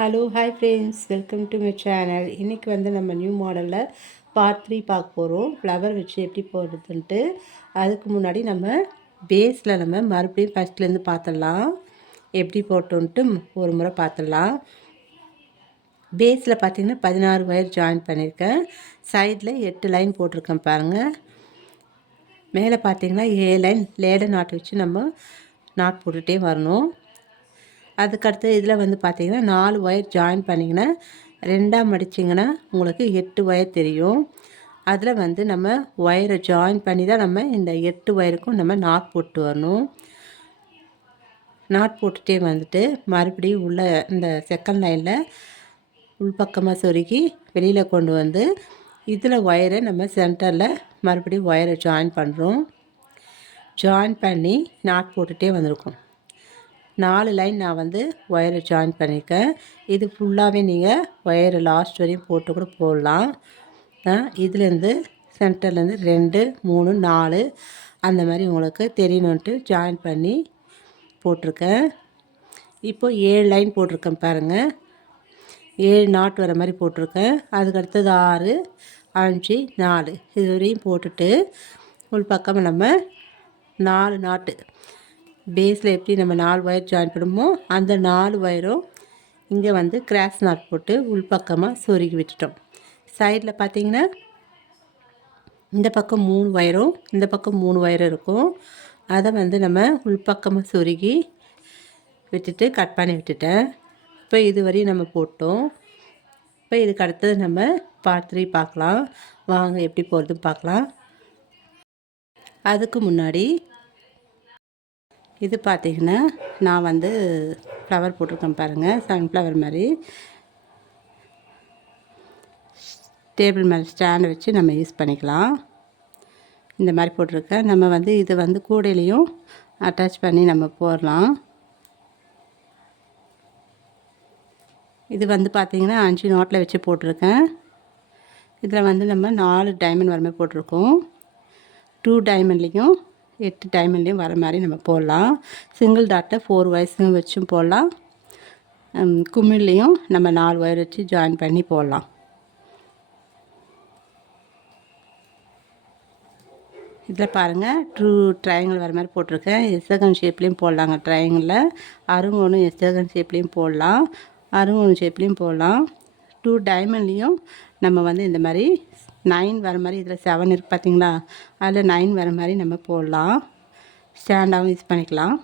Hello hi friends, welcome to my channel. இன்றைக்கி வந்து நம்ம நியூ மாடலில் பார்ட் 3 பார்க்க போகிறோம். ஃப்ளவர் வச்சு எப்படி போடுறதுன்ட்டு. அதுக்கு முன்னாடி நம்ம பேஸில் நம்ம மறுபடியும் ஃபஸ்ட்லேருந்து பார்த்துடலாம். எப்படி போட்டோன்ட்டு ஒரு முறை பார்த்துடலாம். பேஸில் பார்த்திங்கன்னா 16 ஒயர் ஜாயின் பண்ணியிருக்கேன். சைடில் 8 லைன் போட்டிருக்கேன் பாருங்கள். மேலே பார்த்திங்கன்னா 7 லைன் லேடர் நாட் வச்சு நம்ம நாட் போட்டுகிட்டே வரணும். அதுக்கடுத்து இதில் வந்து பார்த்திங்கன்னா 4 ஒயர் ஜாயின் பண்ணிங்கன்னா 2ஆக மடிச்சிங்கன்னா உங்களுக்கு 8 ஒயர் தெரியும். அதில் வந்து நம்ம ஒயரை ஜாயின் பண்ணி தான் நம்ம இந்த 8 ஒயருக்கும் நம்ம நாட் போட்டு வரணும். நாட் போட்டுகிட்டே வந்துட்டு மறுபடியும் உள்ள இந்த செகண்ட் லைனில் உள்பக்கமாக சொருகி வெளியில் கொண்டு வந்து இதில் ஒயரை நம்ம சென்டரில் மறுபடியும் ஒயரை ஜாயின் பண்ணுறோம். ஜாயின் பண்ணி நாட் போட்டுகிட்டே வந்திருக்கோம். 4 லைன் நான் வந்து ஒயரை ஜாயின் பண்ணியிருக்கேன். இது ஃபுல்லாகவே நீங்கள் ஒயரை லாஸ்ட் வரையும் போட்டு கூட போடலாம். இதுலேருந்து சென்டர்லேருந்து 2 3 4 அந்த மாதிரி உங்களுக்கு தெரியணுன்ட்டு ஜாயின் பண்ணி போட்டிருக்கேன். இப்போது 7 லைன் போட்டிருக்கேன் பாருங்கள். 7 நாட் வர மாதிரி போட்டிருக்கேன். அதுக்கடுத்தது 6 5 4 இது வரையும் போட்டுட்டு உள் பக்கம் நம்ம 4 நாட்டு பேஸில் எப்படி நம்ம 4 ஒயர் ஜாயின் பண்ணுமோ அந்த 4 ஒயரும் இங்கே வந்து கிராஸ் நாட் போட்டு உள்பக்கமாக சொருகி விட்டுட்டோம். சைடில் பார்த்திங்கன்னா இந்த பக்கம் 3 ஒயரும் இந்த பக்கம் 3 ஒயரும் இருக்கும். அதை வந்து நம்ம உள்பக்கமாக சொருகி விட்டுட்டு கட் பண்ணி விட்டுட்டேன். இப்போ இது வரையும் நம்ம போட்டோம். இப்போ இதுக்கு அடுத்தது நம்ம பார்ட் 3 பார்க்கலாம். வாங்க எப்படி போகிறதுன்னு பார்க்கலாம். அதுக்கு முன்னாடி இது பார்த்திங்கன்னா நான் வந்து ஃப்ளவர் போட்டிருக்கேன் பாருங்கள். சன்ஃப்ளவர் மாதிரி டேபிள் மேலே ஸ்டாண்ட் வச்சு நம்ம யூஸ் பண்ணிக்கலாம். இந்த மாதிரி போட்டிருக்கேன். நம்ம வந்து இது வந்து கூடையிலையும் அட்டாச் பண்ணி நம்ம போடலாம். இது வந்து பார்த்திங்கன்னா 5 நாட்டில் வச்சு போட்டிருக்கேன். இதில் வந்து நம்ம 4 டைமண்ட் வர மாதிரி போட்டிருக்கோம். 2 டைமண்ட்லேயும் 8 டைமண்ட்லேயும் வர மாதிரி நம்ம போடலாம். சிங்கிள் டாட்டை 4 ஒயர்ஸும் வச்சும் போடலாம். குமிழ்லேயும் நம்ம 4 ஒயர் வச்சு ஜாயின் பண்ணி போடலாம். இதில் பாருங்கள் ட்ரூ ட்ரையாங்கிள் வர மாதிரி போட்டிருக்கேன். எஸ்ஸகன் ஷேப்லேயும் போடலாங்க. ட்ரையாங்கிளில் அருங்கோணும் எஸ்ஸகன் ஷேப்லேயும் போடலாம். அருங்கோணும் ஷேப்லேயும் போடலாம். 2 டைமண்ட்லேயும் நம்ம வந்து இந்த மாதிரி 9 வர மாதிரி இதில் 7 இருக்குது பார்த்திங்களா, அதில் 9 வர மாதிரி நம்ம போடலாம். ஸ்டாண்டாகவும் யூஸ் பண்ணிக்கலாம்.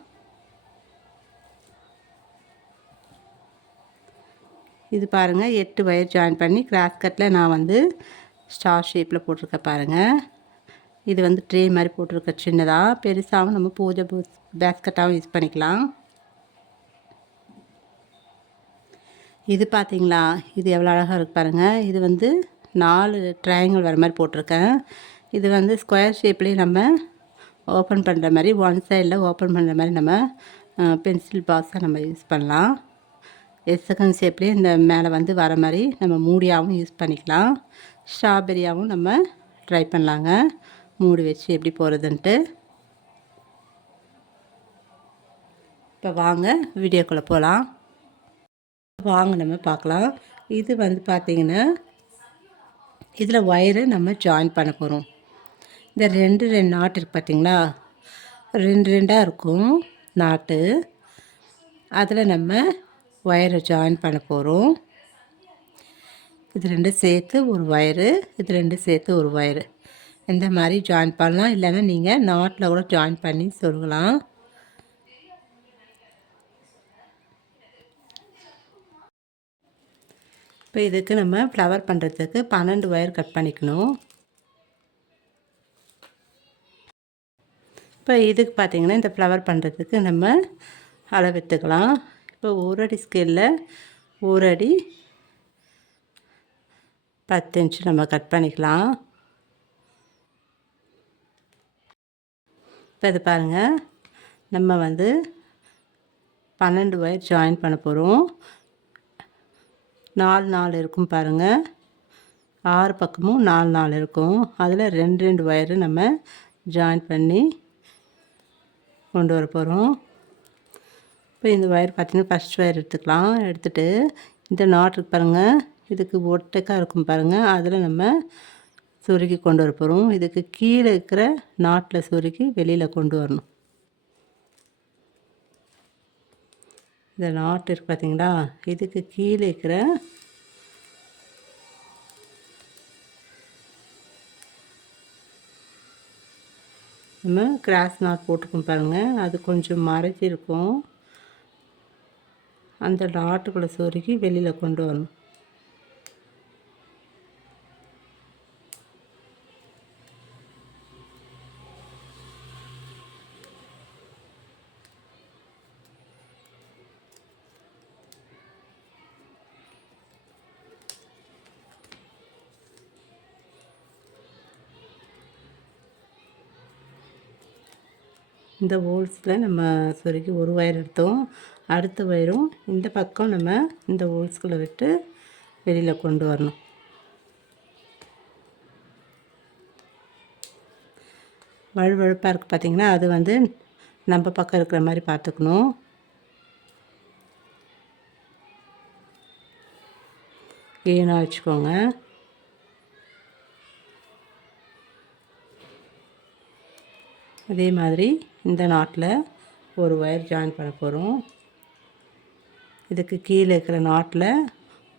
இது பாருங்கள் 8 ஒயர் ஜாயின் பண்ணி கிராஸ் கட்டில் நான் வந்து ஸ்டார் ஷேப்பில் போட்டிருக்கேன் பாருங்கள். இது வந்து ட்ரே மாதிரி போட்டிருக்க சின்னதாக. பெருசாகவும் நம்ம பூஜை பேஸ்கட்டாகவும் யூஸ் பண்ணிக்கலாம். இது பார்த்திங்களா, இது எவ்வளோ அழகாக இருக்குது பாருங்கள். இது வந்து 4 ட்ரையாங்கிள் வர மாதிரி போட்டிருக்கேன். இது வந்து ஸ்கொயர் ஷேப்லேயும் நம்ம ஓப்பன் பண்ணுற மாதிரி ஒன் சைடில் ஓப்பன் பண்ணுற மாதிரி நம்ம பென்சில் பாக்ஸை நம்ம யூஸ் பண்ணலாம். எஸ்ஸகன் ஷேப்லேயும் இந்த மேலே வந்து வர மாதிரி நம்ம மூடியாகவும் யூஸ் பண்ணிக்கலாம். ஸ்ட்ராபெரியாகவும் நம்ம ட்ரை பண்ணலாங்க. மூடி வச்சு எப்படி போகிறதுன்ட்டு. இப்போ வாங்க வீடியோக்குள்ளே போகலாம். வாங்க நம்ம பார்க்கலாம். இது வந்து பார்த்திங்கன்னா இதில் ஒயரை நம்ம ஜாயின் பண்ண போகிறோம். இந்த 2 நாட் இருக்குது பார்த்திங்களா, 2 இருக்கும் நாட்டு. அதில் நம்ம ஒயரை ஜாயின் பண்ண போகிறோம். இது 2 சேர்த்து ஒரு ஒயரு, இது 2 சேர்த்து ஒரு ஒயரு. இந்த மாதிரி ஜாயின் பண்ணலாம். இல்லைன்னா நீங்கள் நாட்டில் கூட ஜாயின் பண்ணி சொருகலாம். இப்போ இதுக்கு நம்ம ஃப்ளவர் பண்ணுறதுக்கு 12 ஒயர் கட் பண்ணிக்கணும். இப்போ இதுக்கு பார்த்திங்கன்னா இந்த ஃப்ளவர் பண்ணுறதுக்கு நம்ம அளவு எடுத்துக்கலாம். இப்போ 1 அடி ஸ்கேலில் 1 அடி 10 இன்ச்சு நம்ம கட் பண்ணிக்கலாம். இப்போ இது பாருங்கள், நம்ம வந்து 12 ஒயர் ஜாயின் பண்ண போகிறோம். 4 இருக்கும் பாருங்கள். 6 பக்கமும் 4 இருக்கும். அதில் 2 ஒயரு நம்ம ஜாயின் பண்ணி கொண்டு வர போகிறோம். இப்போ இந்த ஒயர் பார்த்திங்கன்னா ஃபஸ்ட் ஒயர் எடுத்துக்கலாம். எடுத்துகிட்டு இந்த நாட் இருக்கு பாருங்கள், இதுக்கு ஒட்டக்காக இருக்கும் பாருங்கள், அதில் நம்ம சொருகி கொண்டு வர போகிறோம். இதுக்கு கீழே இருக்கிற நாட்டில் சொருகி வெளியில் கொண்டு வரணும். இந்த நாட் இருக்கு பார்த்தீங்களா, இதுக்கு கீழே இருக்கிற நம்ம கிராஸ் நாட் போட்டுக்கோம் பாருங்கள், அது கொஞ்சம் மறைச்சிருக்கும். அந்த நாட்டுக்குள்ளே சொருகி வெளியில் கொண்டு வரணும். இந்த ஹோல்ஸில் நம்ம சொருகி ஒரு ஒயர் எடுத்தோம். அடுத்த ஒயரும் இந்த பக்கம் நம்ம இந்த ஹோல்ஸ்குள்ளே விட்டு வெளியில் கொண்டு வரணும். வழுவழுப்பாக இருக்குது பார்த்திங்கன்னா, அது வந்து நம்ம பக்கம் இருக்கிற மாதிரி பார்த்துக்கணும். ஈவனாக வச்சுக்கோங்க. அதே மாதிரி இந்த நாட்டில் ஒரு ஒயர் ஜாயின் பண்ண போகிறோம். இதுக்கு கீழே இருக்கிற நாட்டில்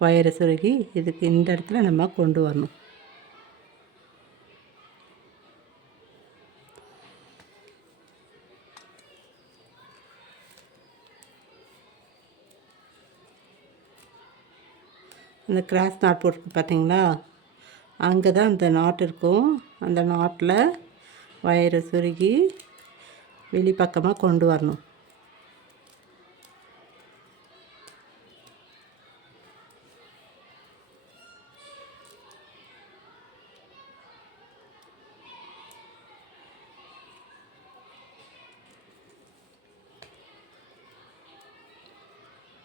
ஒயரை சொருகி இதுக்கு இந்த இடத்துல நம்ம கொண்டு வரணும். அந்த கிராஸ் நாட் போட்டு பார்த்தீங்களா, அங்கே தான் அந்த நாட் இருக்கும். அந்த நாட்டில் ஒயரை சொருகி வெளிப்பக்கமாக கொண்டு வரணும்.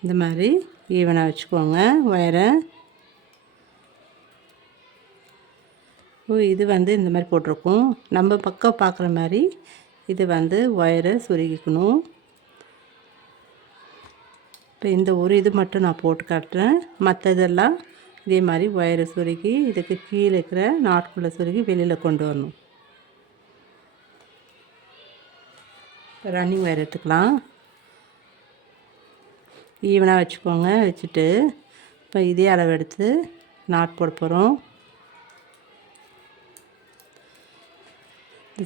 இந்த மாதிரி ஈவனாக வச்சுக்கோங்க ஒயரை. இது வந்து இந்த மாதிரி போட்டிருக்கோம். நம்ம பக்கம் பார்க்குற மாதிரி இது வந்து ஒயரை சொருகிக்கணும். இப்போ இந்த ஒரு இது மட்டும் நான் போட்டு காட்டுறேன். மற்றதெல்லாம் இதே மாதிரி ஒயரை சொருகி இதுக்கு கீழே இருக்கிற நாட்குள்ளே சொருகி வெளியில் கொண்டு வரணும். ரன்னிங் ஒயர் எடுத்துக்கலாம். ஈவனாக வச்சுக்கோங்க. வச்சுட்டு இப்போ இதே அளவு எடுத்து நாட் போட போகிறோம்.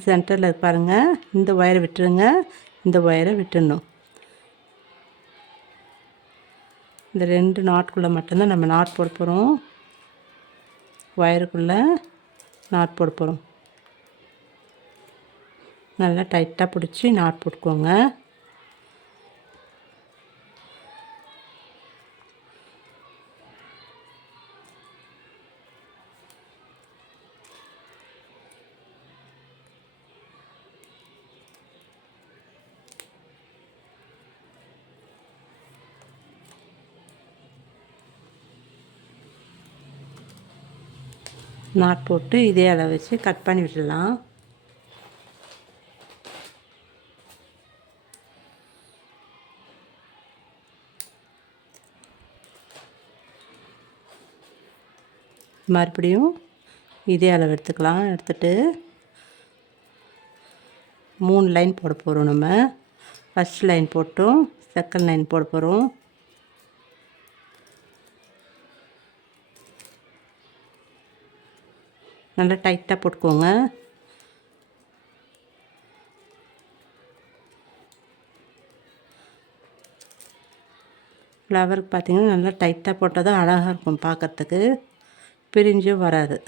சென்டரில் பாருங்கள், இந்த ஒயரை விட்டுருங்க, இந்த ஒயரை விட்டுடணும். இந்த 2 நாட்குள்ளே மட்டும்தான் நம்ம நாட் போட போகிறோம். ஒயருக்குள்ளே நாட் போட போகிறோம். நல்லா டைட்டாக பிடிச்சி நாட் போட்டுக்கோங்க. நாட் போட்டு இதே அளவு வச்சு கட் பண்ணி விட்டுடலாம். மறுபடியும் இதே அளவு எடுத்துக்கலாம். எடுத்துட்டு 3 லைன் போட போகிறோம். நம்ம ஃபஸ்ட் லைன் போட்டோம், செகண்ட் லைன் போட போகிறோம். நல்லா டைட்டாக போட்டுக்கோங்க. ஃப்ளவருக்கு பார்த்திங்கன்னா நல்லா டைட்டாக போட்டால் தான் அழகாக இருக்கும் பார்க்குறதுக்கு, பிரிஞ்சும் வராது.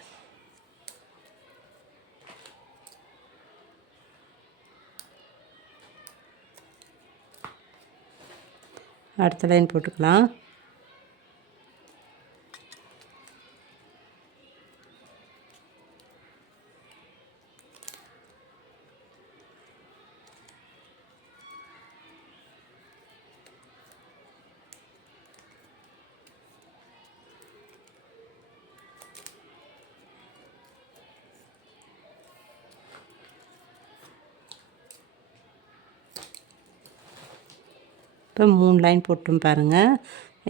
அடுத்த லைன் போட்டுக்கலாம். இப்போ 3 லைன் போட்டும் பாருங்கள்.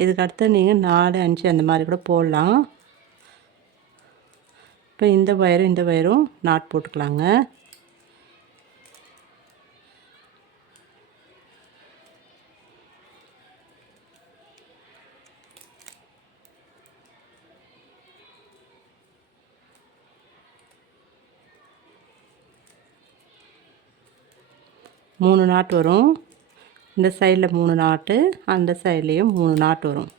இதுக்கு அடுத்து நீங்கள் 4, 5 அந்த மாதிரி கூட போடலாம். இப்போ இந்த ஒயரும் நாட் போட்டுக்கலாங்க. மூணு நாட் வரும். இந்த சைடில் 3 நாட்டு, அந்த சைட்லேயும் 3 நாட் வரும்.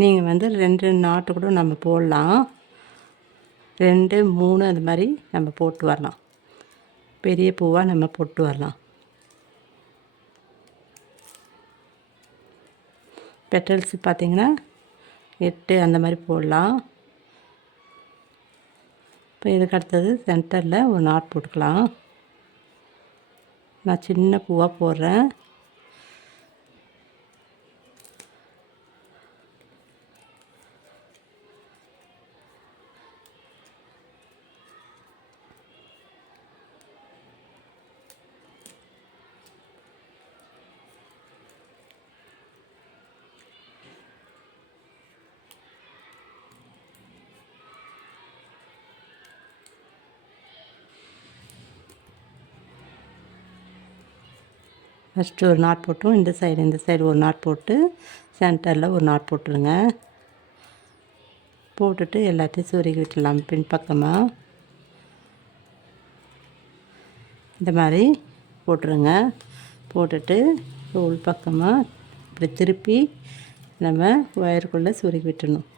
நீங்கள் வந்து 2 நாட்டு கூட நம்ம போடலாம். 2, 3 அந்த மாதிரி நம்ம போட்டு வரலாம். பெரிய பூவாக நம்ம போட்டு வரலாம். பெட்டல்ஸ் பார்த்திங்கன்னா 8 அந்த மாதிரி போடலாம். இப்போ இதுக்கு அடுத்தது சென்டரில் ஒரு நாட் போட்டுக்கலாம். நான் சின்ன பூவாக போடுறேன். ஃபஸ்ட்டு ஒரு நாட் போட்டோம். இந்த சைடு ஒரு நாட் போட்டு சென்டரில் ஒரு நாட் போட்டுருங்க. போட்டுட்டு எல்லாத்தையும் சொருகி விட்டுடலாம். பின்பக்கமாக இந்த மாதிரி போட்டுருங்க. போட்டுட்டு உள் பக்கமாக இப்படி திருப்பி நம்ம ஒயருக்குள்ளே சொருகி விட்டுணும்.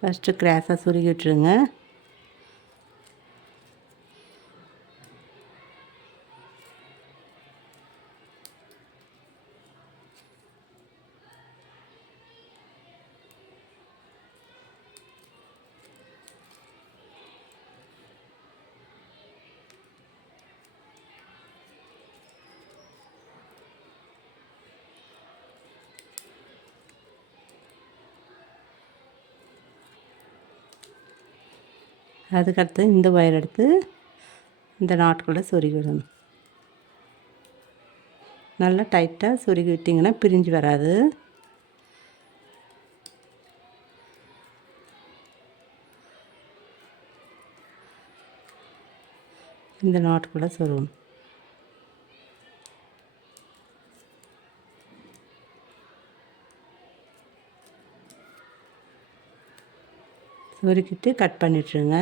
ஃபஸ்ட்டு கிராஸாக சொருகி விட்டுருங்க. அதுக்கடுத்து இந்த ஒயர் எடுத்து இந்த நாட்டுக்குள்ளே சொருகி விடணும். நல்லா டைட்டாக சொருகி விட்டிங்கன்னா பிரிஞ்சு வராது. இந்த நாட்டுக்குள்ளே சொருகணும். சொருக்கிட்டு கட் பண்ணிட்டுருங்க.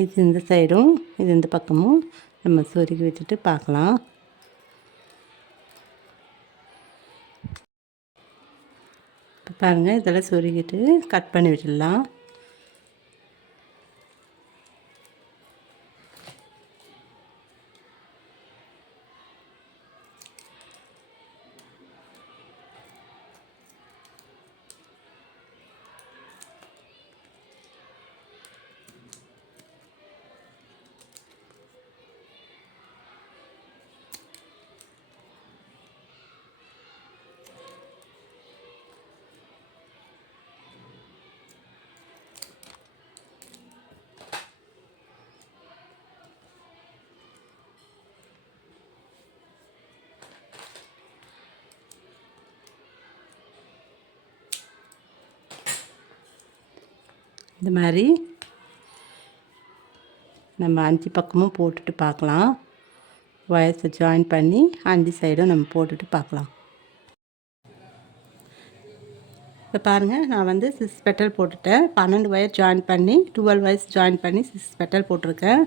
இது இந்த சைடும் இது இந்த பக்கமும் நம்ம சொருகி வச்சுட்டு பார்க்கலாம். இப்போ பாருங்கள், இதெல்லாம் சொருகிட்டு கட் பண்ணி விட்டுடலாம். இந்த மாதிரி நம்ம 5 பக்கமும் போட்டுட்டு பார்க்கலாம். ஒயர்ஸை ஜாயின் பண்ணி 5 சைடும் நம்ம போட்டுட்டு பார்க்கலாம். இப்போ பாருங்கள், நான் வந்து 6 பெட்டல் போட்டுட்டேன். 12 ஒயர் ஜாயின் பண்ணி 12 ஒயர்ஸ் ஜாயின் பண்ணி 6 பெட்டல் போட்டிருக்கேன்.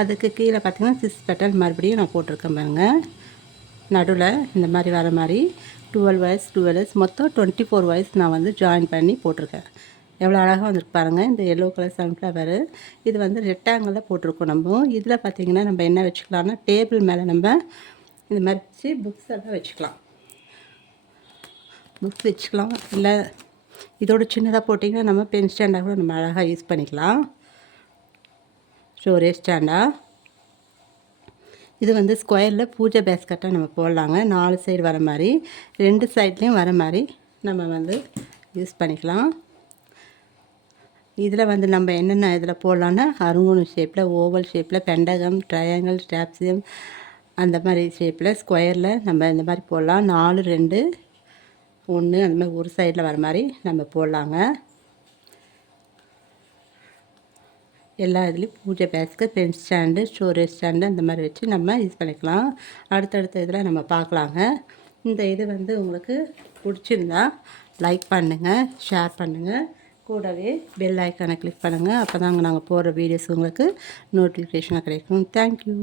அதுக்கு கீழே பார்த்திங்கன்னா 6 பெட்டல் மறுபடியும் நான் போட்டிருக்கேன் பாருங்கள். நடுவில் இந்த மாதிரி வர மாதிரி 12 ஒயர்ஸ் மொத்தம் 24 ஒயர்ஸ் நான் வந்து ஜாயின் பண்ணி போட்டிருக்கேன். எவ்வளோ அழகாக வந்துருக்கு பாருங்கள். இந்த எல்லோ கலர் சன்ஃப்ளவர் இது வந்து ரெக்டாங்கிளில் போட்டிருக்கோம். நம்ம இதில் பார்த்திங்கன்னா நம்ம என்ன வச்சுக்கலாம்னா, டேபிள் மேலே நம்ம இந்த மாதிரி வச்சு புக்ஸ் எல்லாம் வச்சுக்கலாம். புக்ஸ் வச்சுக்கலாம். இல்லை இதோட சின்னதாக போட்டிங்கன்னா நம்ம பென் ஸ்டாண்டாக கூட நம்ம அழகாக யூஸ் பண்ணிக்கலாம். ஸ்டோரேஜ் ஸ்டாண்டாக இது வந்து ஸ்கொயரில் பூஜை பேஸ்கட்டாக நம்ம போடலாங்க. 4 சைடு வர மாதிரி 2 சைட்லேயும் வர மாதிரி நம்ம வந்து யூஸ் பண்ணிக்கலாம். இதில் வந்து நம்ம என்னென்ன இதில் போடலான்னா, அருங்கோண ஷேப்பில், ஓவல் ஷேப்பில், பெண்டகம், ட்ரையாங்கிள், ஸ்டாப்சியம் அந்த மாதிரி ஷேப்பில், ஸ்கொயரில் நம்ம இந்த மாதிரி போடலாம். 4, 2, 1 அந்த மாதிரி ஒரு சைடில் வர மாதிரி நம்ம போடலாங்க. எல்லா இதுலேயும் பூஜை basket, pen stand, storage stand அந்த மாதிரி வச்சு நம்ம யூஸ் பண்ணிக்கலாம். அடுத்தடுத்த இதில் நம்ம பார்க்கலாங்க. இந்த இது வந்து உங்களுக்கு பிடிச்சிருந்தா லைக் பண்ணுங்கள், ஷேர் பண்ணுங்கள், கூடவே பெல் ஐக்கானை கிளிக் பண்ணுங்கள். அப்போ தாங்க நாங்கள் போடுற வீடியோஸ் உங்களுக்கு நோட்டிஃபிகேஷனாக கிடைக்கும். தேங்க்யூ.